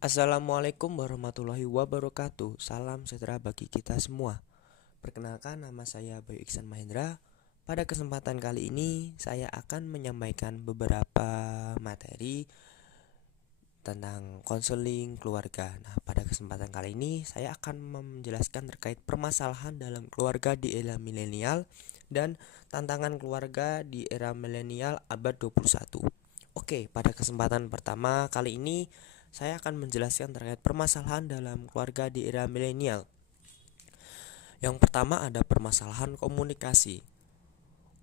Assalamualaikum warahmatullahi wabarakatuh. Salam sejahtera bagi kita semua. Perkenalkan, nama saya Bayu Iksan Mahendra. Pada kesempatan kali ini saya akan menyampaikan beberapa materi tentang konseling keluarga. Nah, pada kesempatan kali ini saya akan menjelaskan terkait permasalahan dalam keluarga di era milenial dan tantangan keluarga di era milenial abad 21. Oke, pada kesempatan pertama kali ini saya akan menjelaskan terkait permasalahan dalam keluarga di era milenial. Yang pertama ada permasalahan komunikasi.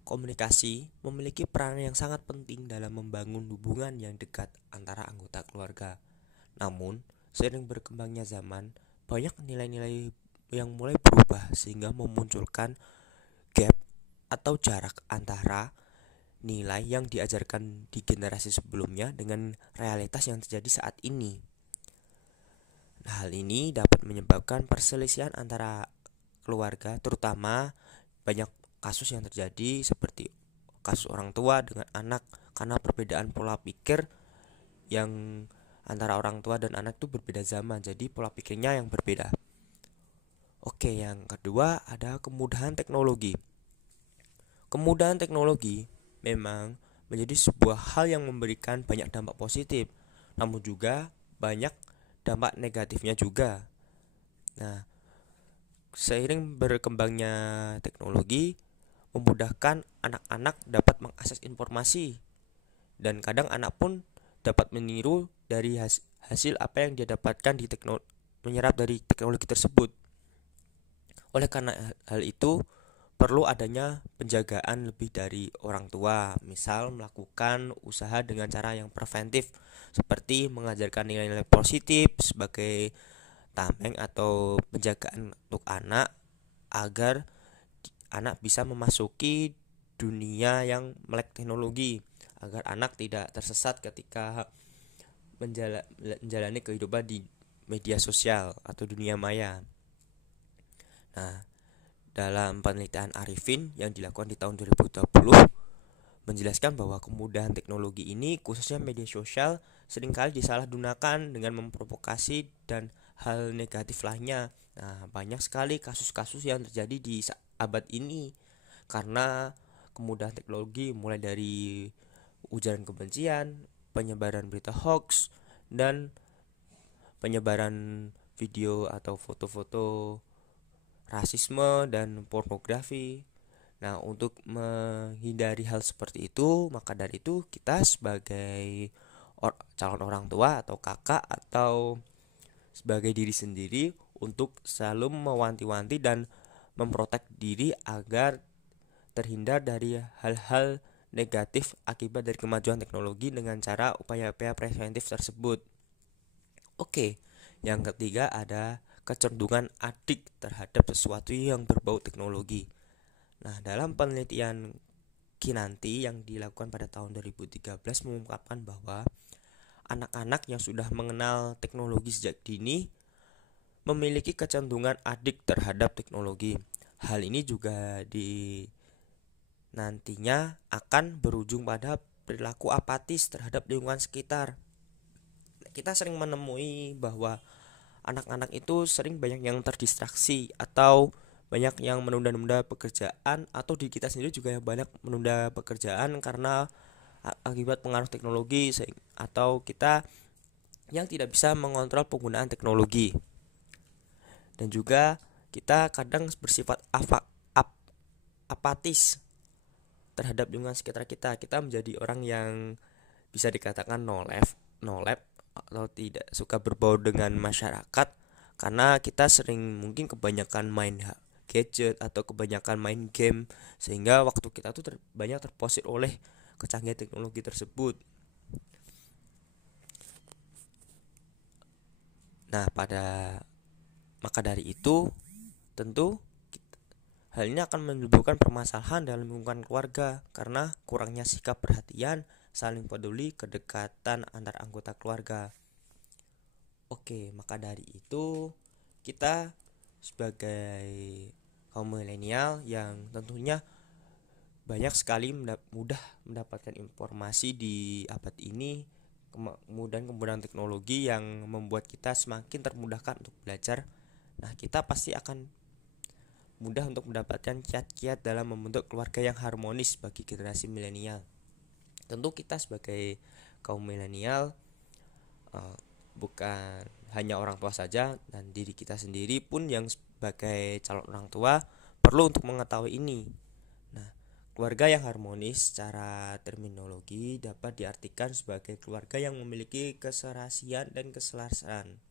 Komunikasi memiliki peran yang sangat penting dalam membangun hubungan yang dekat antara anggota keluarga. Namun, seiring berkembangnya zaman, banyak nilai-nilai yang mulai berubah sehingga memunculkan gap atau jarak antara nilai yang diajarkan di generasi sebelumnya dengan realitas yang terjadi saat ini. Hal ini dapat menyebabkan perselisihan antara keluarga, terutama banyak kasus yang terjadi seperti kasus orang tua dengan anak karena perbedaan pola pikir yang antara orang tua dan anak itu berbeda zaman, jadi pola pikirnya yang berbeda. Oke, yang kedua ada kemudahan teknologi. Kemudahan teknologi memang menjadi sebuah hal yang memberikan banyak dampak positif, namun juga banyak dampak negatifnya juga. Nah, seiring berkembangnya teknologi memudahkan anak-anak dapat mengakses informasi dan kadang anak pun dapat meniru dari hasil apa yang dia dapatkan di menyerap dari teknologi tersebut. Oleh karena hal itu perlu adanya penjagaan lebih dari orang tua, misal melakukan usaha dengan cara yang preventif seperti mengajarkan nilai-nilai positif sebagai tameng atau penjagaan untuk anak agar anak bisa memasuki dunia yang melek teknologi, agar anak tidak tersesat ketika menjalani kehidupan di media sosial atau dunia maya. Nah, dalam penelitian Arifin yang dilakukan di tahun 2020 menjelaskan bahwa kemudahan teknologi ini khususnya media sosial seringkali disalahgunakan dengan memprovokasi dan hal negatif lainnya. Nah, banyak sekali kasus-kasus yang terjadi di abad ini karena kemudahan teknologi, mulai dari ujaran kebencian, penyebaran berita hoax, dan penyebaran video atau foto-foto rasisme dan pornografi. Nah, untuk menghindari hal seperti itu, maka dari itu kita sebagai calon orang tua atau kakak atau sebagai diri sendiri untuk selalu mewanti-wanti dan memprotek diri agar terhindar dari hal-hal negatif akibat dari kemajuan teknologi dengan cara upaya-upaya preventif tersebut. Oke, yang ketiga ada kecenderungan adik terhadap sesuatu yang berbau teknologi. Nah, dalam penelitian Kinanti yang dilakukan pada tahun 2013 mengungkapkan bahwa anak-anak yang sudah mengenal teknologi sejak dini memiliki kecenderungan adik terhadap teknologi. Hal ini juga nantinya akan berujung pada perilaku apatis terhadap lingkungan sekitar. Kita sering menemui bahwa anak-anak itu sering banyak yang terdistraksi atau banyak yang menunda-nunda pekerjaan, atau di kita sendiri juga banyak menunda pekerjaan karena akibat pengaruh teknologi atau kita yang tidak bisa mengontrol penggunaan teknologi. Dan juga kita kadang bersifat apatis terhadap lingkungan sekitar kita. Kita menjadi orang yang bisa dikatakan no lab atau tidak suka berbaur dengan masyarakat karena kita sering mungkin kebanyakan main gadget atau kebanyakan main game sehingga waktu kita tuh banyak terposit oleh kecanggihan teknologi tersebut. Nah, maka dari itu tentu hal ini akan menimbulkan permasalahan dalam lingkungan keluarga karena kurangnya sikap perhatian, saling peduli, kedekatan antar anggota keluarga. Oke, maka dari itu kita sebagai kaum milenial yang tentunya banyak sekali mudah mendapatkan informasi di abad ini, kemudahan teknologi yang membuat kita semakin termudahkan untuk belajar, nah kita pasti akan mudah untuk mendapatkan kiat-kiat dalam membentuk keluarga yang harmonis bagi generasi milenial. Tentu kita sebagai kaum milenial bukan hanya orang tua saja, dan diri kita sendiri pun yang sebagai calon orang tua perlu untuk mengetahui ini. Nah, keluarga yang harmonis secara terminologi dapat diartikan sebagai keluarga yang memiliki keserasian dan keselarasan.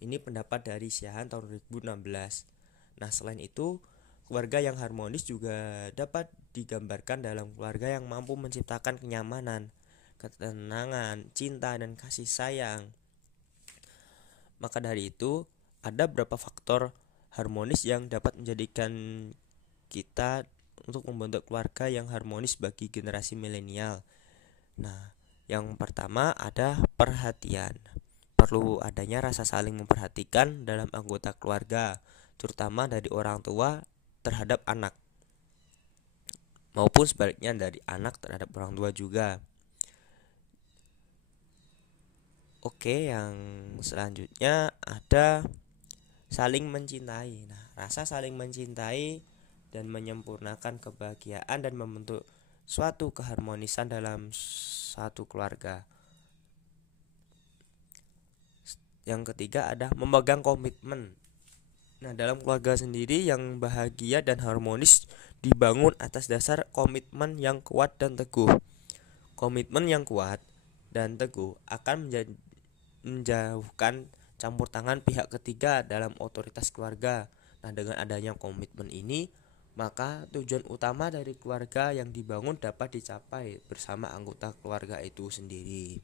Ini pendapat dari Siahaan tahun 2016. Nah, selain itu, keluarga yang harmonis juga dapat digambarkan dalam keluarga yang mampu menciptakan kenyamanan, ketenangan, cinta, dan kasih sayang. Maka dari itu, ada beberapa faktor harmonis yang dapat menjadikan kita untuk membentuk keluarga yang harmonis bagi generasi milenial. Nah, yang pertama ada perhatian. Perlu adanya rasa saling memperhatikan dalam anggota keluarga, terutama dari orang tua terhadap anak, maupun sebaliknya dari anak terhadap orang tua juga. Oke, yang selanjutnya ada saling mencintai. Nah, rasa saling mencintai dan menyempurnakan kebahagiaan dan membentuk suatu keharmonisan dalam satu keluarga. Yang ketiga ada memegang komitmen. Nah, dalam keluarga sendiri yang bahagia dan harmonis dibangun atas dasar komitmen yang kuat dan teguh. Komitmen yang kuat dan teguh akan menjauhkan campur tangan pihak ketiga dalam otoritas keluarga. Nah, dengan adanya komitmen ini, maka tujuan utama dari keluarga yang dibangun dapat dicapai bersama anggota keluarga itu sendiri.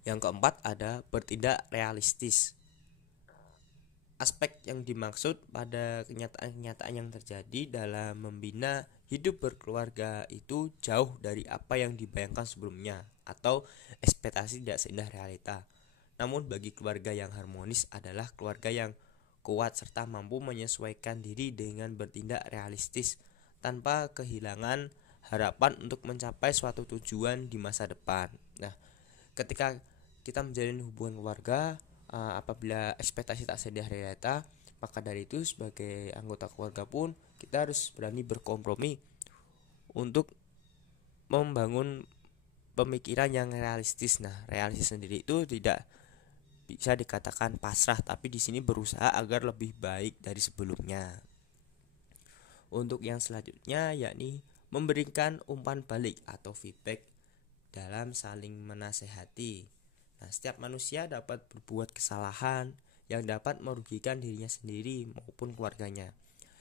Yang keempat ada bertindak realistis. Aspek yang dimaksud pada kenyataan-kenyataan yang terjadi dalam membina hidup berkeluarga itu jauh dari apa yang dibayangkan sebelumnya atau ekspektasi tidak seindah realita. Namun bagi keluarga yang harmonis adalah keluarga yang kuat serta mampu menyesuaikan diri dengan bertindak realistis tanpa kehilangan harapan untuk mencapai suatu tujuan di masa depan. Nah, ketika kita menjalin hubungan keluarga, apabila ekspektasi tak seindah realita, maka dari itu sebagai anggota keluarga pun kita harus berani berkompromi untuk membangun pemikiran yang realistis. Nah, realistis sendiri itu tidak bisa dikatakan pasrah, tapi di sini berusaha agar lebih baik dari sebelumnya. Untuk yang selanjutnya yakni memberikan umpan balik atau feedback dalam saling menasehati. Nah, setiap manusia dapat berbuat kesalahan yang dapat merugikan dirinya sendiri maupun keluarganya.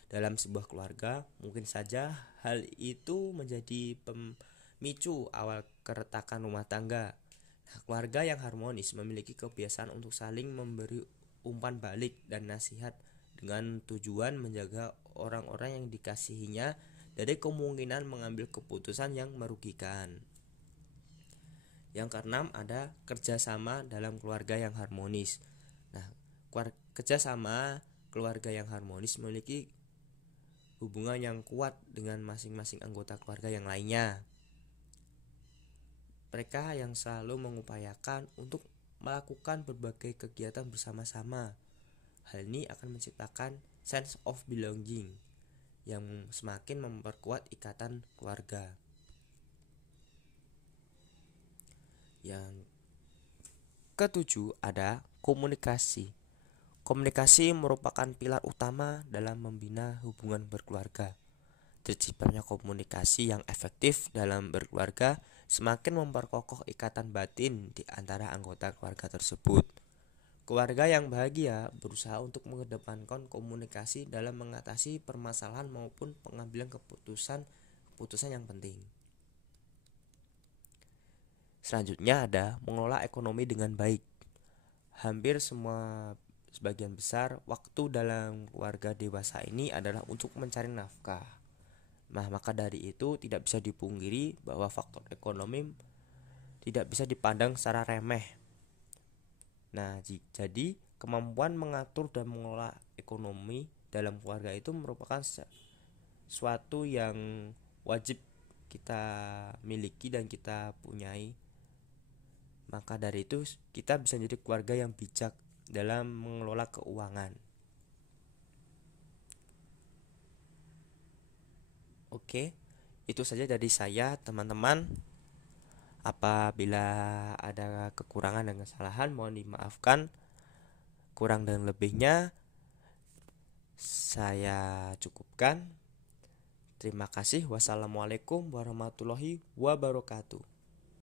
Dalam sebuah keluarga, mungkin saja hal itu menjadi pemicu awal keretakan rumah tangga. Nah, keluarga yang harmonis memiliki kebiasaan untuk saling memberi umpan balik dan nasihat dengan tujuan menjaga orang-orang yang dikasihinya dari kemungkinan mengambil keputusan yang merugikan. Yang keenam ada kerjasama dalam keluarga yang harmonis. Nah, kerjasama keluarga yang harmonis memiliki hubungan yang kuat dengan masing-masing anggota keluarga yang lainnya. Mereka yang selalu mengupayakan untuk melakukan berbagai kegiatan bersama-sama. Hal ini akan menciptakan sense of belonging yang semakin memperkuat ikatan keluarga. Yang ketujuh ada komunikasi. Komunikasi merupakan pilar utama dalam membina hubungan berkeluarga. Terciptanya komunikasi yang efektif dalam berkeluarga semakin memperkokoh ikatan batin di antara anggota keluarga tersebut. Keluarga yang bahagia berusaha untuk mengedepankan komunikasi dalam mengatasi permasalahan maupun pengambilan keputusan yang penting. Selanjutnya ada mengelola ekonomi dengan baik. Hampir sebagian besar waktu dalam keluarga dewasa ini adalah untuk mencari nafkah. Nah, maka dari itu tidak bisa dipungkiri bahwa faktor ekonomi tidak bisa dipandang secara remeh. Nah, jadi kemampuan mengatur dan mengelola ekonomi dalam keluarga itu merupakan suatu yang wajib kita miliki dan kita punyai. Maka dari itu kita bisa menjadi keluarga yang bijak dalam mengelola keuangan. Oke, itu saja dari saya, teman-teman. Apabila ada kekurangan dan kesalahan, mohon dimaafkan. Kurang dan lebihnya saya cukupkan. Terima kasih. Wassalamualaikum warahmatullahi wabarakatuh.